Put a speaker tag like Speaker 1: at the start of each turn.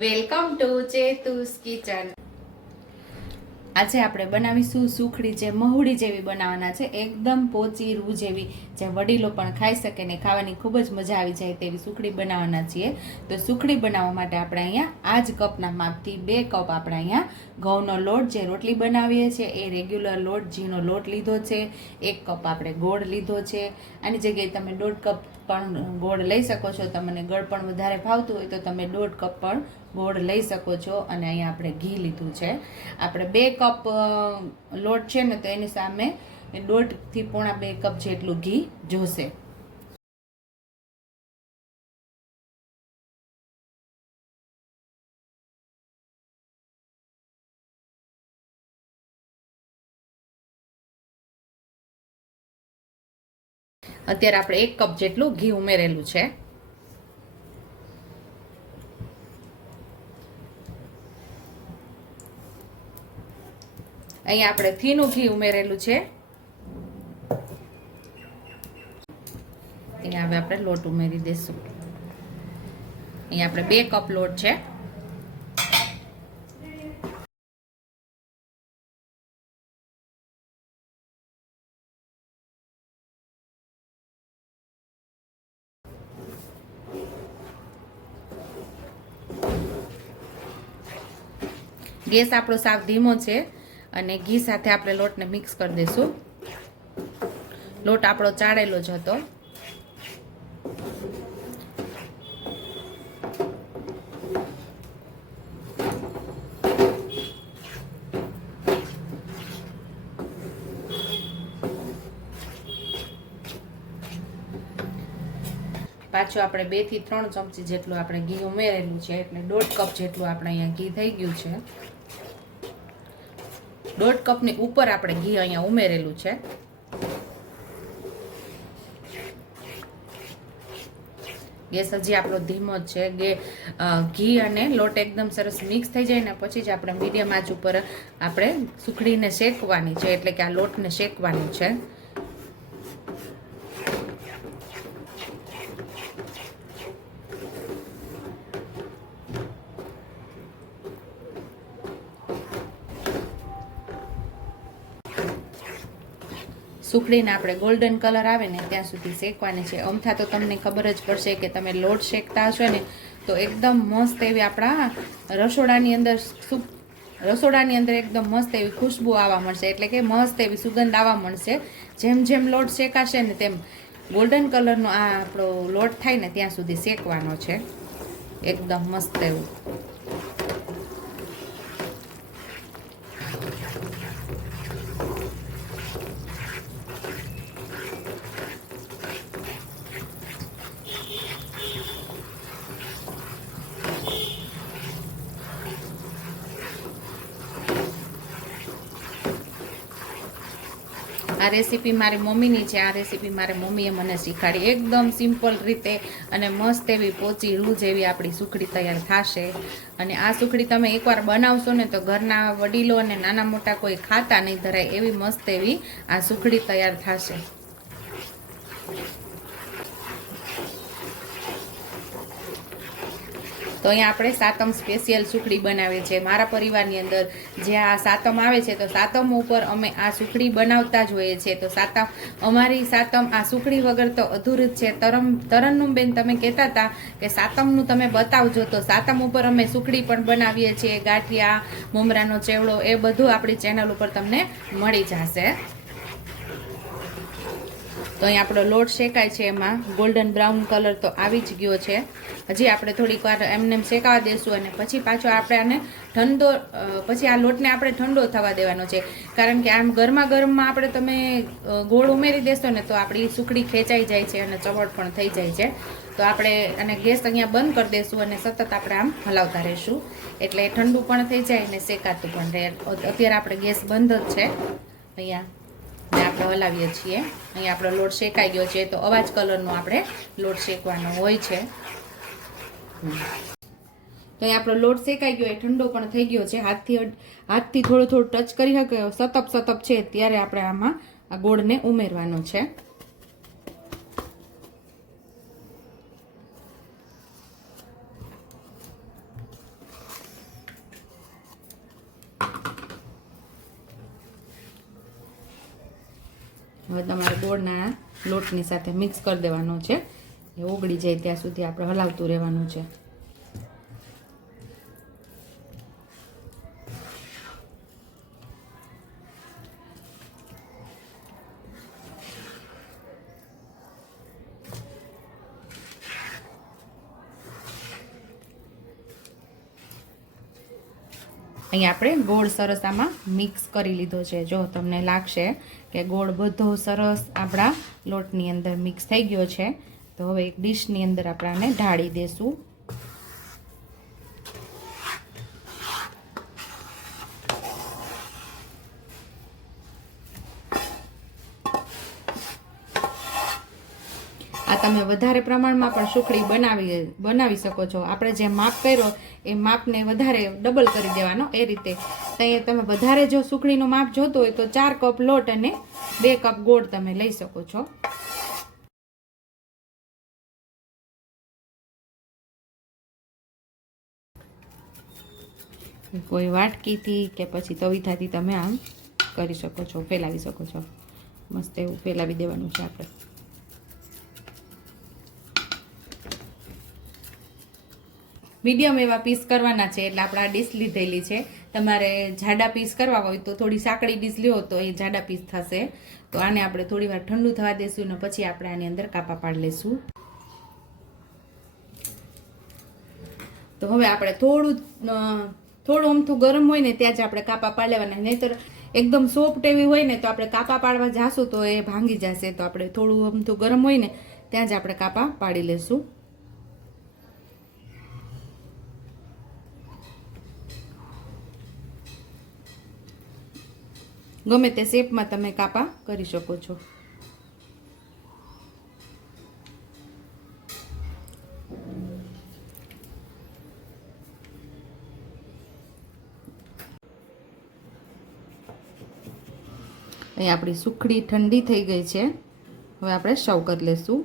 Speaker 1: Welcome to ચેતુસ kitchen. આજે આપણે બનાવીશું સુખડી જે મહુડી જેવી બનાવવાના છે, એકદમ પોચી રૂ જેવી, જે વડીલો પણ ખાઈ શકે ને ખાવાની ખૂબ જ મજા આવી જાય તેવી સુખડી બનાવવાના છીએ. તો સુખડી બનાવવા માટે આપણે અહીંયા આ જ કપના માપથી બે કપ આપણે અહીંયા ઘઉંનો લોટ જે રોટલી બનાવીએ છીએ, એ રેગ્યુલર લોટ, ઝીણો લોટ લીધો છે, એક કપ આપણે ગોળ લીધો છે. આની જગ્યાએ તમે દોઢ કપ પણ ગોળ લઈ શકો છો. તમને ગળ પણ વધારે ભાવતું હોય તો તમે દોઢ કપ પણ ગોળ લઈ શકો છો અને અહીંયા આપણે ઘી લીધું છે. આપણે બે કપ લોટ છે ને તો એની સામે દોઢથી પોણા બે કપ જેટલું ઘી જોશે. અત્યારે આપણે એક કપ જેટલું ઘી ઉમેરેલું છે. અહીંયા આપણે થીનું ઘી ઉમેરેલું છે. અહીંયા હવે આપણે લોટ ઉમેરી દઈશું અહીંયા આપણે બે કપ લોટ છે. ગેસ આપણો સાવ ધીમો છે. અને ઘી સાથે આપણે લોટને મિક્સ કરી દઈશું. લોટ આપણો ચાળેલો જ હતો. પાછું આપણે બેથી ત્રણ ચમચી જેટલું આપણે ઘી ઉમેરેલું છે, એટલે દોઢ કપ જેટલું આપણે અહીંયા ઘી થઈ ગયું છે. દોઢ કપની ઉપર આપણે ઘી અહીંયા ઉમેરેલું છે. ગેસ હજી આપણો ધીમો જ છે. ગે ઘી અને લોટ એકદમ સરસ મિક્સ થઈ જાય ને પછી જ આપણે મીડિયમ આંચ ઉપર આપણે સુખડીને શેકવાની છે. એટલે કે આ લોટને શેકવાનું છે. સુખડીને આપણે ગોલ્ડન કલર આવે ને ત્યાં સુધી શેકવાની છે. અમથા તો તમને ખબર જ પડશે કે તમે લોટ શેકતા હશો ને, તો એકદમ મસ્ત એવી આપણા રસોડાની અંદર રસોડાની અંદર એકદમ મસ્ત એવી ખુશ્બુ આવવા મળશે. એટલે કે મસ્ત એવી સુગંધ આવવા મળશે. જેમ જેમ લોટ શેકાશે ને તેમ ગોલ્ડન કલરનો આ આપણો લોટ થાય ને ત્યાં સુધી શેકવાનો છે. એકદમ મસ્ત એવું. આ રેસીપી મારી મમ્મીની છે. આ રેસીપી મારી મમ્મીએ મને શીખવાડી એકદમ સિમ્પલ રીતે અને મસ્ત એવી પોચી રૂ જેવી આપણી સુખડી તૈયાર થશે. અને આ સુખડી તમે એકવાર બનાવશો ને તો ઘરના વડીલો અને નાના મોટા કોઈ ખાતા નહીં ધરાય એવી મસ્ત એવી આ સુખડી તૈયાર થશે. તો અહીંયા આપણે સાતમ સ્પેશિયલ સુખડી બનાવીએ છીએ મારા પરિવારની અંદર જે આ સાતમ આવે છે, તો સાતમ ઉપર અમે આ સુખડી બનાવતા જ હોઈએ છીએ. તો સાતમ, અમારી સાતમ આ સુખડી વગર તો અધૂરું જ છે. તરમ, તરન્નુમ બેન, તમે કહેતા હતા કે સાતમનું તમે બતાવજો. તો સાતમ ઉપર અમે સુખડી પણ બનાવીએ છીએ. ગાંઠિયા, મમરાનો ચેવડો એ બધું આપણી ચેનલ ઉપર તમને મળી જશે. તો અહીં આપણો લોટ શેકાય છે એમાં. ગોલ્ડન બ્રાઉન કલર તો આવી જ ગયો છે. હજી આપણે થોડીક વાર એમને શેકાવા દેશું અને પછી પાછો આપણે આને ઠંડો પછી આ લોટને આપણે ઠંડો થવા દેવાનો છે. કારણ કે આમ ગરમા ગરમમાં આપણે તમે ગોળ ઉમેરી દેશો ને તો આપણી સુખડી ખેંચાઈ જાય છે અને ચવડ પણ થઈ જાય છે. તો આપણે અને ગેસ અહીંયા બંધ કરી દઈશું અને સતત આપણે આમ હલાવતા રહીશું. એટલે ઠંડુ પણ થઈ જાય અને શેકાતું પણ રહે. અત્યારે આપણે ગેસ બંધ જ છે. અહીંયા. ને આપણે હલાવીએ છીએ. અહીં આપણો લોટ શેકાઈ ગયો છે, તો અવાજ કલરનો આપણે લોટ શેકવાનો હોય છે. તો અહીં આપણો લોટ શેકાઈ ગયો, એ ઠંડો પણ થઈ ગયો છે. હાથથી હાથથી થોડું થોડું ટચ કરી શકે સતપ સતપ છે, ત્યારે આપણે આમાં આ ગોળને ઉમેરવાનો છે. હવે તમારે ગોળના લોટની સાથે મિક્સ કરી દેવાનો છે. એ ઓગળી જાય ત્યાં સુધી આપણે હલાવતું રહેવાનું છે. અહીંયા આપણે ગોળ સરસ આમાં મિક્સ કરી લીધો છે. જો તમને લાગશે કે ગોળ બધો સરસ આપણા લોટની અંદર મિક્સ થઈ ગયો છે, તો હવે એક ડીશની અંદર આપણે ઢાળી દેશું. આ તમે વધારે પ્રમાણમાં પણ સુખડી બનાવી બનાવી શકો છો. આપણે જે માપ કર્યો, એ માપને વધારે ડબલ કરી દેવાનો. એ રીતે ત્યાં તમે વધારે જો સુખડીનું માપ જોતું હોય તો ચાર કપ લોટ અને બે કપ ગોળ તમે લઈ શકો છો. કોઈ વાટકીથી કે પછી તવીથાથી તમે આમ કરી શકો છો, ફેલાવી શકો છો. મસ્ત એવું ફેલાવી દેવાનું છે આપણે. મીડિયમ એવા પીસ કરવાના છે એટલે આપણે આ ડીશ લીધેલી છે. તમારે જાડા પીસ કરવા હોય તો થોડી સાંકડી ડીશ લ્યો તો એ જાડા પીસ થશે. તો આને આપણે થોડી વાર ઠંડુ થવા દઈશું ને પછી આપણે આની અંદર કાપા પાડી લઈશું તો હવે આપણે થોડું થોડું અમથું ગરમ હોય ને ત્યાં જ આપણે કાપા પાડી લેવાના. નહીતર એકદમ સોફ્ટ એવી હોય ને તો આપણે કાપા પાડવા જાશું તો એ ભાંગી જશે. તો આપણે થોડું અમથું ગરમ હોય ને ત્યાં જ આપણે કાપા પાડી લેશું. ગમે તે શેપમાં તમે કાપા કરી શકો છો. અહીં આપણી સુખડી ઠંડી થઈ ગઈ છે. હવે આપણે સર્વ કરી લેશું.